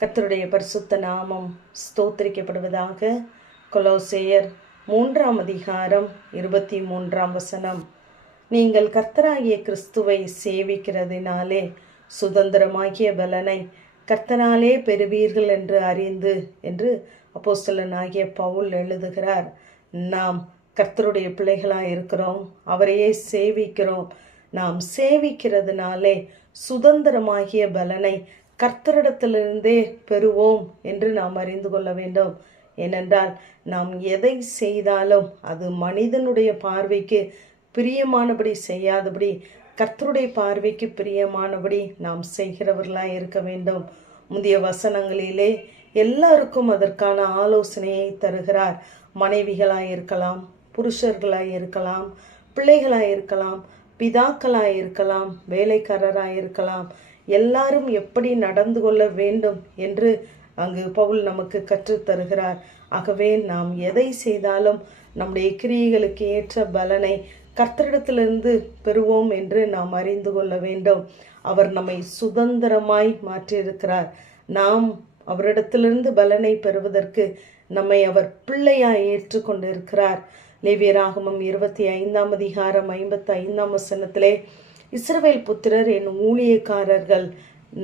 கர்த்தருடைய பரிசுத்த நாமம் ஸ்தோத்திரிக்கப்படுவதாக. கொலோசேயர் 3:23 நீங்கள் கர்த்தராகிய கிறிஸ்துவை சேவிக்கிறதினாலே சுதந்திரமாகிய பலனை கர்த்தனாலே பெறுவீர்கள் என்று அறிந்து என்று அப்போஸ்தலனாகிய பவுல் எழுதுகிறார். நாம் கர்த்தருடைய பிள்ளைகளாக இருக்கிறோம், அவரையே சேவிக்கிறோம். நாம் சேவிக்கிறதுனாலே சுதந்திரமாகிய பலனை கர்த்தரிடத்திலிருந்தே பெறுவோம் என்று நாம் அறிந்து கொள்ள வேண்டும். ஏனென்றால் நாம் எதை செய்தாலும் அது மனிதனுடைய பார்வைக்கு பிரியமானபடி செய்யாதபடி கர்த்தருடைய பார்வைக்கு பிரியமானபடி நாம் செய்கிறவர்களாக இருக்க வேண்டும். முந்தைய வசனங்களிலே எல்லாருக்கும் அதற்கான ஆலோசனையை தருகிறார். மனைவிகளாக இருக்கலாம், புருஷர்களாக இருக்கலாம், பிள்ளைகளாக இருக்கலாம், பிதாக்களாக இருக்கலாம், வேலைக்காரராக இருக்கலாம். எல்லாரும் எப்படி நடந்து கொள்ள வேண்டும் என்று அங்கு பவுல் நமக்கு கற்றுத்தருகிறார். ஆகவே நாம் எதை செய்தாலும் நம்முடைய கிரியைகளுக்கு ஏற்ற பலனை கர்த்தரிடத்திலிருந்து பெறுவோம் என்று நாம் அறிந்து கொள்ள வேண்டும். அவர் நம்மை சுதந்திரமாய் மாற்றியிருக்கிறார். நாம் அவரிடத்திலிருந்து பலனை பெறுவதற்கு நம்மை அவர் பிள்ளையாய் ஏற்றுக்கொண்டிருக்கிறார். லேவியராகமம் 25:55 இஸ்ரவேல் புத்திரர் என் ஊழியக்காரர்கள்,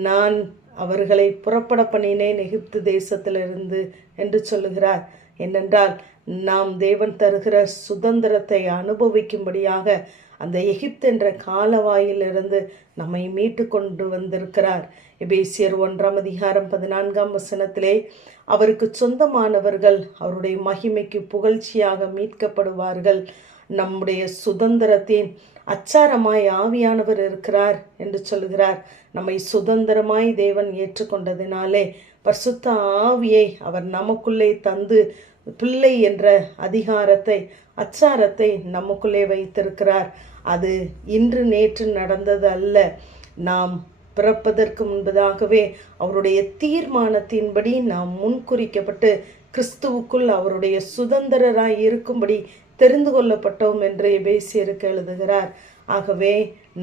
நான் அவர்களை புறப்பட பண்ணினேன் எகிப்து தேசத்திலிருந்து என்று சொல்லுகிறார். ஏனென்றால் நாம் தேவன் தருகிற சுதந்திரத்தை அனுபவிக்கும்படியாக அந்த எகிப்து என்ற காலவாயிலிருந்து நம்மை மீட்டு கொண்டு வந்திருக்கிறார். எபேசியர் 1:14 அவருக்கு சொந்தமானவர்கள் அவருடைய மகிமைக்கு புகழ்ச்சியாக மீட்கப்படுவார்கள். நம்முடைய சுதந்திரத்தின் அச்சாரமாய் ஆவியானவர் இருக்கிறார் என்று சொல்லுகிறார். நம்மை சுதந்திரமாய் தேவன் ஏற்றுக்கொண்டதினாலே பரிசுத்த ஆவியை அவர் நமக்குள்ளே தந்து பிள்ளை என்ற அதிகாரத்தை அச்சாரத்தை நமக்குள்ளே வைத்திருக்கிறார். அது இன்று நேற்று நடந்தது அல்ல. நாம் பிறப்பதற்கு முன்பதாகவே அவருடைய தீர்மானத்தின்படி நாம் முன்குறிக்கப்பட்டு கிறிஸ்துவுக்குள் அவருடைய சுதந்திரராய் இருக்கும்படி தெரிந்து கொள்ளப்பட்டோம் என்று எபேசியருக்கு எழுதுகிறார். ஆகவே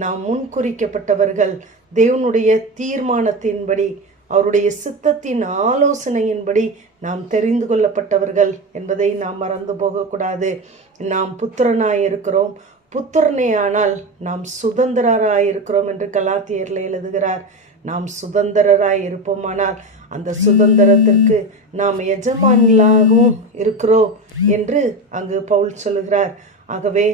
நாம் முன்குறிக்கப்பட்டவர்கள், தேவனுடைய தீர்மானத்தின்படி அவருடைய சித்தத்தின் ஆலோசனையின்படி நாம் தெரிந்து கொள்ளப்பட்டவர்கள் என்பதை நாம் மறந்து போகக்கூடாது. நாம் புத்திரனாய் இருக்கிறோம், புத்திரனே ஆனால் நாம் சுதந்திரராய் இருக்கிறோம் என்று கலாத்தியர்ல எழுதுகிறார். நாம் சுதந்திரராய் இருப்போமானால் அந்த சுதந்திரத்திற்கு நாம் எஜமான்களாகவும் இருக்கிறோம் என்று அங்கு பவுல் சொல்லுகிறார். ஆகவே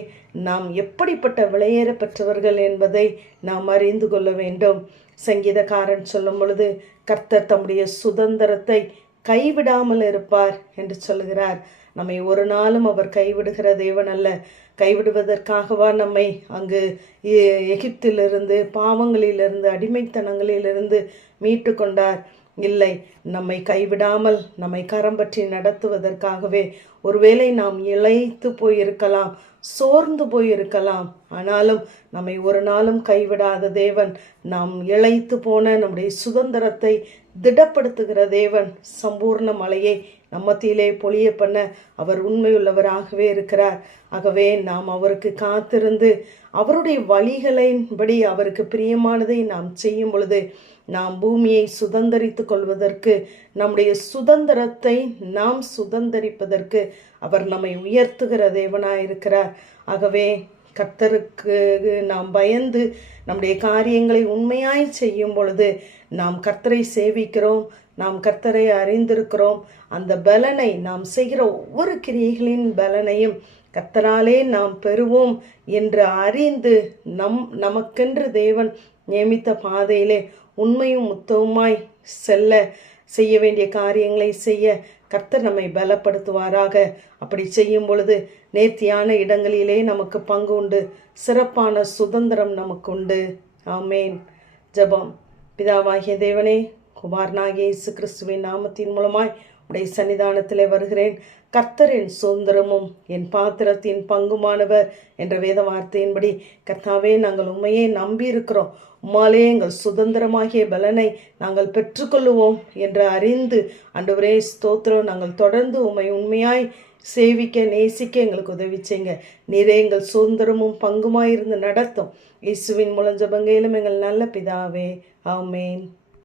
நாம் எப்படிப்பட்ட விலையேற பெற்றவர்கள் என்பதை நாம் அறிந்து கொள்ள வேண்டும். சங்கீதக்காரன் சொல்லும் பொழுது கர்த்தர் தம்முடைய சுதந்திரத்தை கைவிடாமல் இருப்பார் என்று சொல்லுகிறார். நம்மை ஒரு நாளும் அவர் கைவிடுகிற தேவன் அல்ல. கைவிடுவதற்காகவா நம்மை அங்கு எகிப்திலிருந்து, பாவங்களிலிருந்து, அடிமைத்தனங்களிலிருந்து மீட்டு கொண்டார்? இல்லை, நம்மை கைவிடாமல் நம்மை கரம் பற்றி நடத்துவதற்காகவே. ஒருவேளை நாம் இளைத்து போயிருக்கலாம், சோர்ந்து போயிருக்கலாம், ஆனாலும் நம்மை ஒரு நாளும் கைவிடாத தேவன், நாம் இளைத்து போன நம்முடைய சுதந்திரத்தை திடப்படுத்துகிற தேவன், சம்பூர்ண மழையை நம்மத்திலே பொழிய பண்ண அவர் உண்மையுள்ளவராகவே இருக்கிறார். ஆகவே நாம் அவருக்கு காத்திருந்து அவருடைய வழிகளின்படி அவருக்கு பிரியமானதை நாம் செய்யும் பொழுது நாம் பூமியை சுதந்தரித்து கொள்வதற்கு, நம்முடைய சுதந்திரத்தை நாம் சுதந்தரிப்பதற்கு அவர் நம்மை உயர்த்துகிற தேவனாயிருக்கிறார். ஆகவே கர்த்தருக்கு நாம் பயந்து நம்முடைய காரியங்களை உண்மையாய் செய்யும் பொழுது நாம் கர்த்தரை சேவிக்கிறோம், நாம் கர்த்தரை அறிந்திருக்கிறோம். அந்த பலனை, நாம் செய்கிற ஒவ்வொரு கிரியைகளின் பலனையும் கர்த்தராலே நாம் பெறுவோம் என்று அறிந்து நமக்கென்று தேவன் நியமித்த பாதையிலே உண்மையும் உத்தவமாய் செய்ய வேண்டிய காரியங்களை செய்ய கர்த்தர் நம்மை பலப்படுத்துவாராக. அப்படி செய்யும் பொழுது நேர்த்தியான இடங்களிலே நமக்கு பங்கு உண்டு, சிறப்பான சுதந்திரம் நமக்கு உண்டு. ஆமேன். ஜெபம். பிதாவாகிய தேவனே, குமாரனாகிய இயேசு கிறிஸ்துவின் நாமத்தின் மூலமாய் உடைய சன்னிதானத்திலே வருகிறேன். கர்த்தரின் சுதந்திரமும் என் பாத்திரத்தின் பங்குமானவர் என்ற வேத வார்த்தையின்படி கர்த்தாவே, நாங்கள் உண்மையை நம்பி இருக்கிறோம். உம்மாலே எங்கள் சுதந்திரமாகிய பலனை நாங்கள் பெற்றுக்கொள்ளுவோம் என்று அறிந்து ஆண்டவரே ஸ்தோத்திரம். நாங்கள் தொடர்ந்து உம்மை உண்மையாய் சேவிக்க, நேசிக்க எங்களுக்கு உதவி செய்யுங்க. நீரே எங்கள் சுதந்திரமும் பங்குமாயிருந்து நடத்தும். இயேசுவின் மூலம் ஜெபங்கேலும் எங்கள் நல்ல பிதாவே. ஆமேன்.